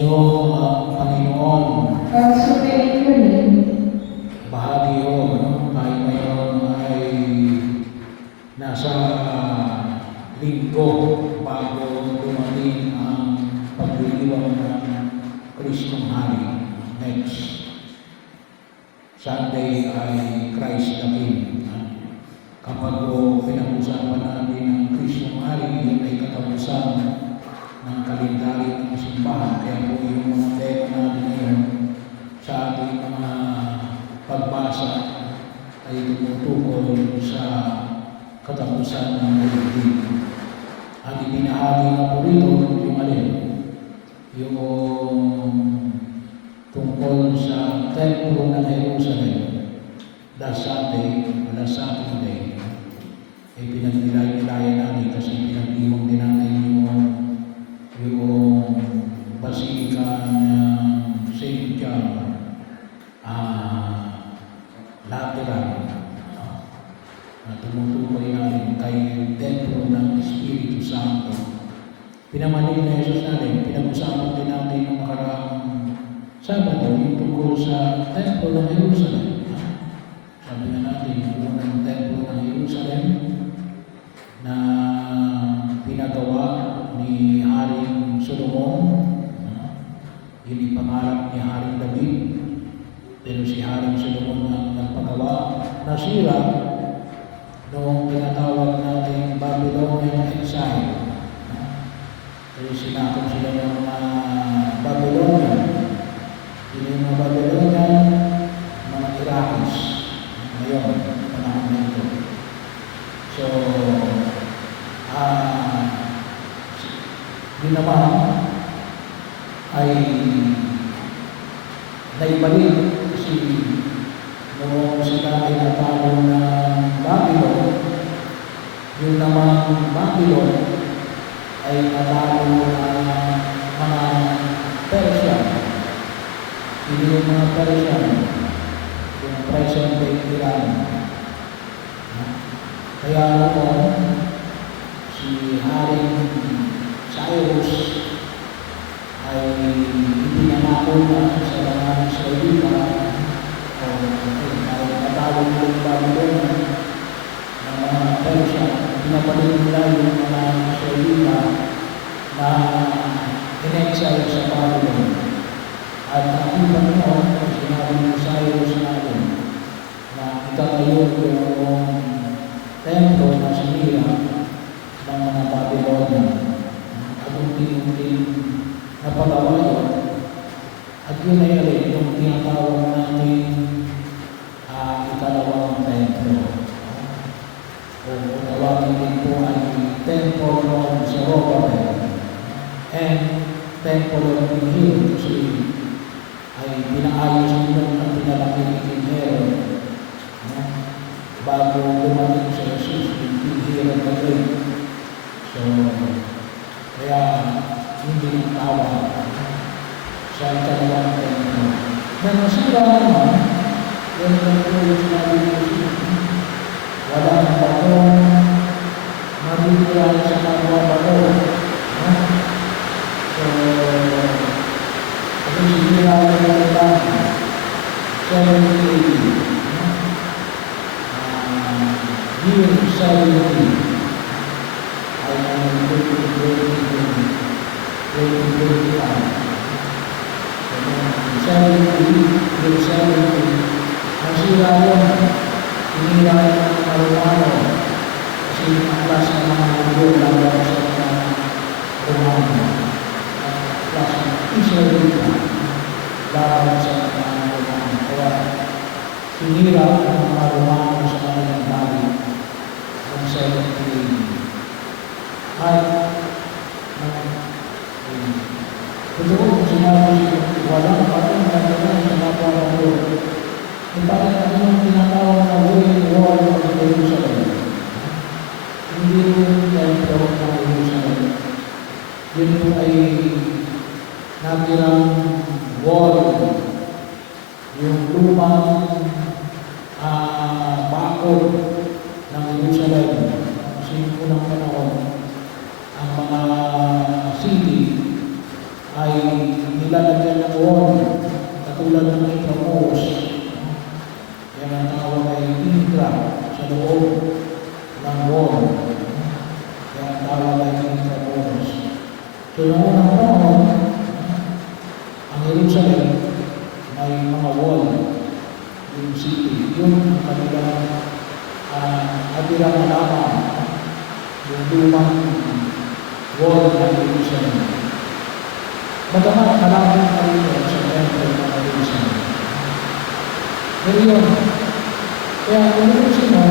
ninyo ang Panginoon. Bahagi yun, tayo ngayon ay nasa linggo bago dumating ang pagliliwag ng Kristong Hari. Next Sunday ay Christ the King. Kapag pinag-usapan natin ang Kristong Hari, yun ay katapusan ng kalendaryo ng simbahan. Kaya po yung mga tema natin ngayon sa ating mga pagbasa ay tumutukoy sa katapusan ng daigdig. At ibinahagi na po rito yung alin? Yung tungkol sa Templo ng Jerusalem. Last Saturday, ay pinagnilayan natin kasi pinag-iwang din natin yung Basilica ng St. John Lateran. Tumutukoy natin kay Templo ng Espiritu Santo. Pinamalig na Jesus natin, pinag-usapan din natin yung nakaraang Sabado, yung tungkol sa Templo ng Jerusalem. Sabi na natin, yung unang Templo ng Jerusalem na pinagawa ni Haring Solomon. Yun ipangarap ni Haring David. Pero si Haring Solomon ang nagpagawa. Nasira noong tinatawag natin Babylonian exile. Kasi sinakop sila ng mga Babylonian. Yun yung mga Babylonian, mga Iraqis. Ngayon, panahon na ito. So, yun naman ay naibalik kasi noong sila ay natalo ng Babylon, yun naman Babylon ay natalo ng mga Persian. Hindi yung mga Persian, yung present day Iran. Kaya noon, si Haring Cyrus ay ipinangako na sa mga Israelita o natawag nila yung Babylon ng mga Persia. Pinapalik nila yung mga Israelita na in-exile sa Babylon. At ang iba noon, sinabi ni Cyrus natin na itatayo yung templo na sinira ng mga Babylonian. At unti-unti napagawa yun. At yun ay alin yung tinatawag natin ikalawang templo. O tawagin din po ay Temple of Zerubbabel and Temple of the Hill kasi ay pinaayos nila ang pinalaki ni King Herod bago dumating sa Jesus, yung King Herod the Great. So, kaya hindi ang tawag sa ikalawang templo. Na nasira naman, yan ang tuloy sinabi ni Jesus. Wala ang bato, maririyan sa kapwa bato. So, kasi sinira ng ilang 70 year 70 ay ang 2025. Ang sira yun, hinira ng mga Romano kasi plus ng mga mundo laban sa mga Romano plus ng Israelita laban sa mga Romano. Kaya hinira ng mga Romano sa kanilang bali ng 70. At totoo kung sinabi walang patong gagawin sa napapagod. Kung bakit ang tinatawag na Wailing Wall of Jerusalem, hindi yung templo ng Jerusalem. Yun po ay natirang wall, yung lumang bakod ng Jerusalem. Kasi yung unang panahon, ang mga city ay nilalagyan ng wall, katulad ng intramuros. Yan ang tawag ay intra sa loob ng wall. Yan ang tawag ay intramuros. So, noong unang panahon, ang Jerusalem may mga wall, yung city, yun ang kanilang atirang lamang, yung lumang wall ng Jerusalem. Bagamat maraming marino sa temple ng Jerusalem. Pero yun, kaya kung ulisin mo,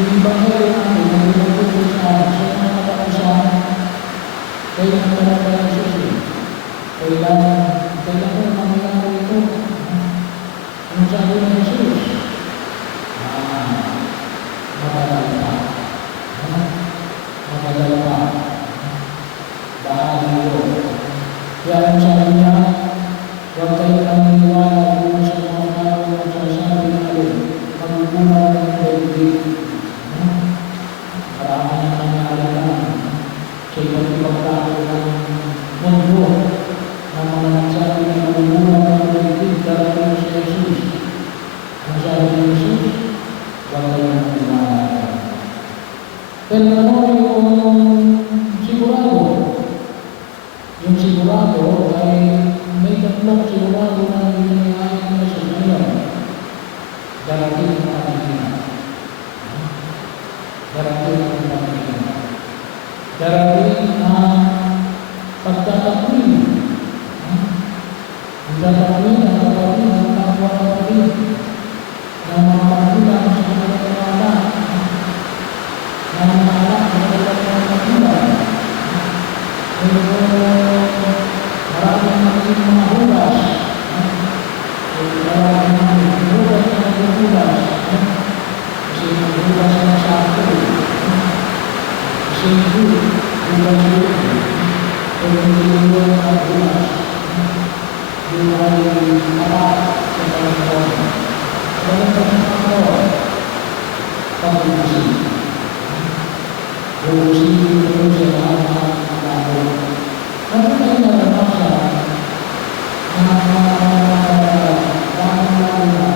yung Ebanghelyo namin, yung pinagtuturo sa mga katausan, kailangan mo lang pala susi. Kailangan mo mangyayari ito. Anong sabi ng Jesus? Matagal pa. Matagal pa. Bahagi ito. Kaya ang sabi niya, huwag kayo naniniwala kung sa mga tao ang sasabi natin, magugunaw ng daigdig. Marami na nangyari na sa iba't ibang tao ng mundo na mga nagsabi na magugunaw ng daigdig darating sa Jesus. Ang sabi ni Jesus, huwag kayo naniniwala. Pero ano yung sigurado? Yung sigurado ay may tatlong sigurado na hinihingayang na sa ngayon. Darating ang pamilya. Darating ang pamilya. Darating ang pagtatakwil. Ang tatakwil ang kapatid ng kapwa kapatid ng mga magulang sa kanilang anak. Ng mga anak sa kanilang magulang. Maraming magiging mga hulas. Maraming hulas na naghuhulas. Kasi naghuhulas na sa akin. Kasi hulas yun. Kung hindi mo ang hulas, yun ay harap sa Panginoon. Kaya ang Panginoon, pag-uusig. Uusig ito sa lahat ng tao. Ano tayo naranasan na dahil na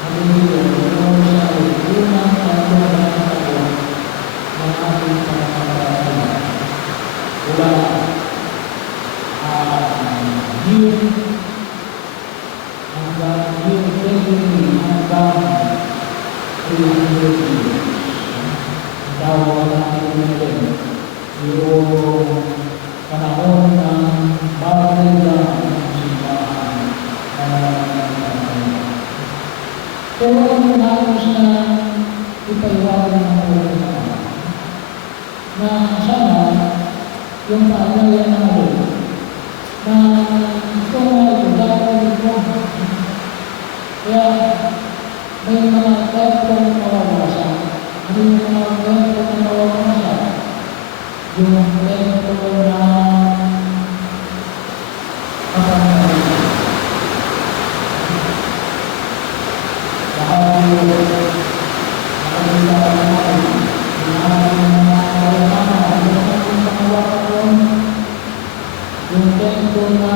nalilito sa unang tatlong taon ng ating pangangalaman? Wala year hanggang year 20 hanggang 300 years. Ang tawag natin natin yung panahon ng pagkakita ng simbahan na nalalaman. Pero ang nais na ipaiwanan ng mga na sana yung paalala natin na ito nga ito dahil ito. Kaya may mga templong mawawasan. Ano yung mga templong na mawawasan? Yung templo na kapangyarihan. Dahil nakalimutan natin, yung templo na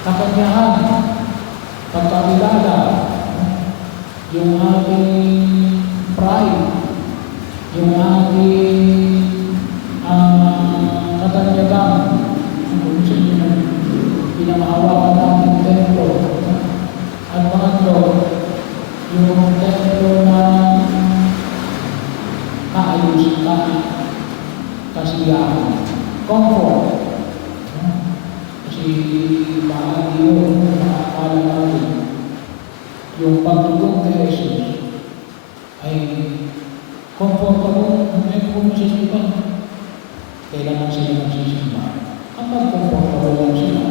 kapangyarihan, pagkakilala, yung ating pride, yung ating katanyagan, kung sino yung pinamahawakan natin templo. At pangatlo, yung templo na kaayusan, kasiyahan, comfort. Kasi bahagi yun, nakakala natin, yung pagtulong kay Jesus ay comfortable, may kumasisimba. Kailangan sila magsisimba. Kapag comfortable lang sila,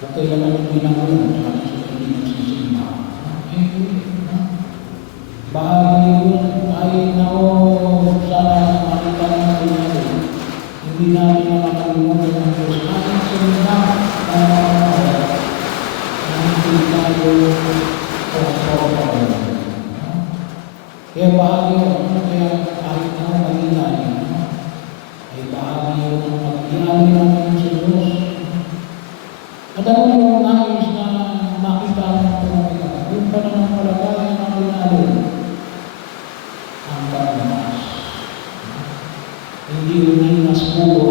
kung kailangan yung pinangulan, saka sila hindi magsisimba. Bahagi yun ay sana makita natin, hindi natin makakalimutan ng Diyos. Ating salita na hindi tayo comfortable. Kaya bahagi yun, kaya kahit na malinay, Isalangin natin sa Diyos. At ano yung nais na makita ng pumamigay? Yung pananampalataya na kinalin ang paglakas. Hindi uminas puro.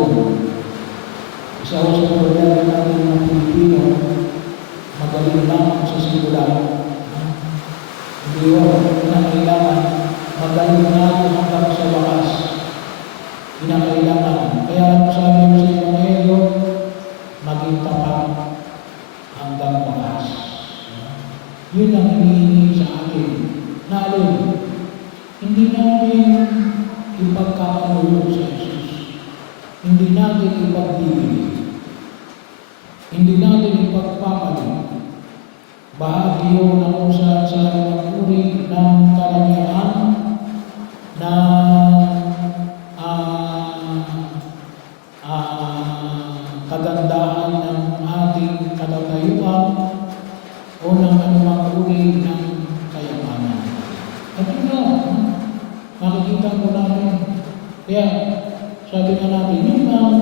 Isa ko sa problema natin ng Pilipino, magaling lang sa simulan. Hindi yun, kinakailangan magaling natin hanggang sa wakas. Kinakailangan. Kaya ang sabi mo sa Ebanghelyo, maging tapat hanggang wakas. Yun ang hinihingi sa atin. Naalin, hindi natin ipagkakalulog sa Jesus. Hindi natin ipagbibili. Hindi natin ipagpapalit. Bahagi yun na kung saan ng uri ng karangyaan na kagandahan ng ating katatayuan o ng anumang uri ng kayamanan. At yun na, makikita po natin. Kaya, sabi nga natin, yun ang